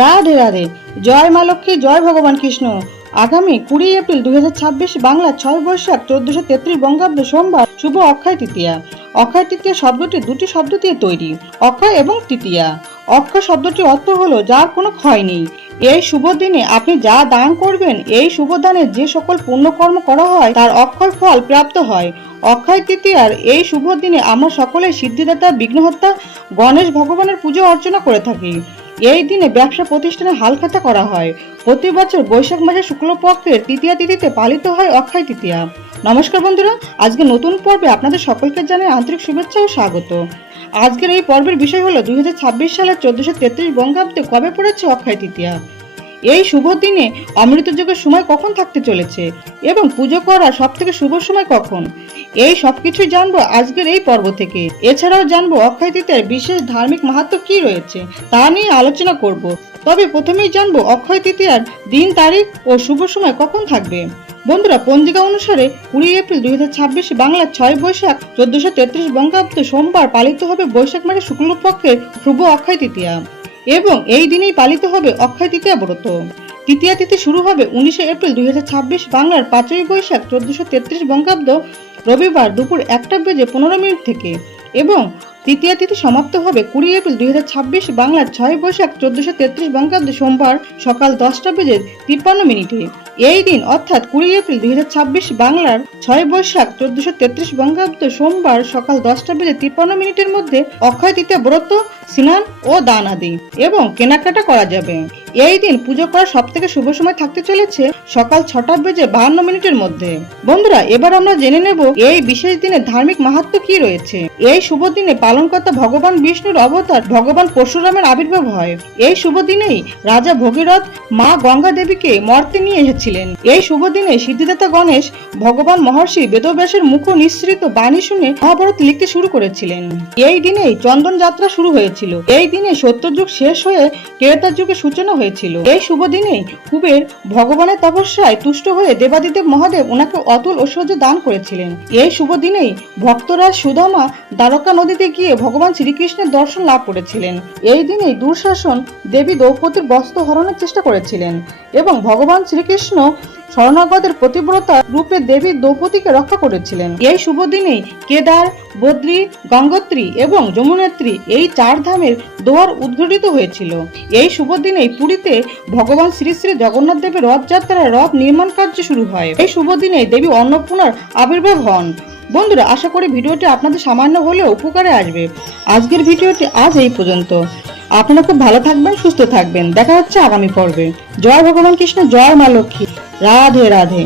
রাধে রাধে। জয় মা লক্ষ্মী, জয় ভগবান কৃষ্ণ। আগামী 20 এপ্রিল 2026 বাংলা 6 বৈশাখ 1433 বঙ্গাব্দ সোমবার শুভ অক্ষয় তৃতীয়া। অক্ষয় তৃতীয়া শব্দটি দুটি শব্দ দিয়ে তৈরি, অক্ষয় এবং তৃতীয়া। অক্ষয় শব্দটির অর্থ হলো যার কোনো ক্ষয় নেই। এই শুভ দিনে আপনি যা দান করবেন, এই শুভ দানে যে সকল পুণ্যকর্ম করা হয় তার অক্ষয় ফল প্রাপ্ত হয়। অক্ষয় তৃতীয়ার এই শুভ দিনে আমরা সকলে সিদ্ধিদাতা বিঘ্নহর্তা গণেশ ভগবানের পুজো অর্চনা করে থাকি। এই দিনে ব্যবসা প্রতিষ্ঠানে হালখাতা করা হয়। প্রতি বছর বৈশাখ মাসের শুক্লপক্ষের তৃতীয়া তিথিতে পালিত হয় অক্ষয় তৃতীয়া। নমস্কার বন্ধুরা, আজকে নতুন পর্বে আপনাদের সকলকে জানাই আন্তরিক শুভেচ্ছা ও স্বাগত। আজকের এই পর্বের বিষয় হলো 2026 সালের 1433 বঙ্গাব্দে কবে পড়েছে অক্ষয় তৃতীয়া। এই শুভ দিনে অমৃত যোগের সময় কখন থাকতে চলেছে এবং পুজো করার সব থেকে শুভ সময় কখন, এই সবকিছুই জানবো আজকের এই পর্ব থেকে। এছাড়াও জানবো অক্ষয় তৃতীয়ার বিশেষ ধার্মিক মাহাত্ম্য কি রয়েছে তা নিয়ে আলোচনা করব। তবে প্রথমেই জানবো অক্ষয় তৃতীয়ার দিন, তারিখ ও শুভ সময় কখন থাকবে। বন্ধুরা, পঞ্জিকা অনুসারে 20 এপ্রিল 2026 বাংলার 6 বৈশাখ 1433 বঙ্গাব্দ সোমবার পালিত হবে বৈশাখ মাসের শুক্লপক্ষের শুভ অক্ষয় তৃতীয়া এবং এই দিনেই পালিত হবে অক্ষয় তৃতীয়া ব্রত। তৃতীয়া তিথি শুরু হবে 19 এপ্রিল 2026 বাংলার 5ই বৈশাখ 1433 বঙ্গাব্দ রবিবার দুপুর 1:15 থেকে এবং তৃতীয়া তিথি সমাপ্ত হবে 20 এপ্রিল 2026 বাংলার 6 বৈশাখ 1433 বঙ্গাব্দ সোমবার সকাল 10:53 এই দিন অর্থাৎ 20 এপ্রিল 2026 বাংলার 6 বৈশাখ 1433 বঙ্গাব্দ সোমবার সকাল 10:53 মধ্যে অক্ষয় তৃতীয়া ব্রত, স্নান ও দান আদি এবং কেনাকাটা করা যাবে। এই দিন পুজো করার সব থেকে শুভ সময় থাকতে চলেছে সকাল 6:52 মধ্যে। বন্ধুরা, এবার আমরা জেনে নেব এই বিশেষ দিনে ধার্মিক মাহাত্ম্য কি রয়েছে। এই শুভ দিনে পালনকর্তা ভগবান বিষ্ণুর অবতার ভগবান পরশুরামের আবির্ভাব হয়। এই শুভ দিনেই রাজা ভগীরথ মা গঙ্গা দেবীকে মর্তে নিয়ে এসেছিলেন। এই শুভ দিনে সিদ্ধিদাতা গণেশ ভগবান মহর্ষি বেদব্যাসের মুখ নিঃসৃত বাণী শুনে মহাভারত লিখতে শুরু করেছিলেন। এই দিনেই চন্দন যাত্রা শুরু হয়েছিল। এই দিনে সত্যযুগ শেষ হয়ে ত্রেতা যুগের সূচনা হয়েছিল। এই শুভ দিনেই কুবের ভগবানের তপস্যায় তুষ্ট হয়ে দেবাদিদেব মহাদেব ওনাকে অতুল ঐশ্বর্য দান করেছিলেন। এই শুভ দিনেই ভক্তরাজ সুদামা দ্বারকা নদীতে গিয়ে ভগবান শ্রীকৃষ্ণের দর্শন লাভ করেছিলেন। এই দিনেই দুঃশাসন দেবী দ্রৌপদীর বস্ত্র হরণের চেষ্টা করেছিলেন এবং ভগবান শ্রীকৃষ্ণ শরণাগতের প্রতিব্রতা রূপে দেবী দ্রৌপদীকে রক্ষা করেছিলেন। এই শুভ দিনেই কেদার, বদ্রী, গঙ্গোত্রী এবং যমুনেত্রী এই 4 ধামের দুয়ার উদ্ঘাটিত হয়েছিল। এই শুভ দিনেই পুরীতে ভগবান শ্রী শ্রী জগন্নাথ দেবের রথযাত্রার রথ নির্মাণ কার্য শুরু হয়। এই শুভ দিনেই দেবী অন্নপূর্ণার আবির্ভাব হন। বন্ধুরা, আশা করি ভিডিওটি আপনাদের সামান্য হলেও উপকারে আসবে। আজকের ভিডিওটি আজ এই পর্যন্ত। আপনারা খুব ভালো থাকবেন, সুস্থ থাকবেন। দেখা হচ্ছে আগামী পর্বে। জয় ভগবান কৃষ্ণ, জয় মা লক্ষ্মী। রাধে রাধে।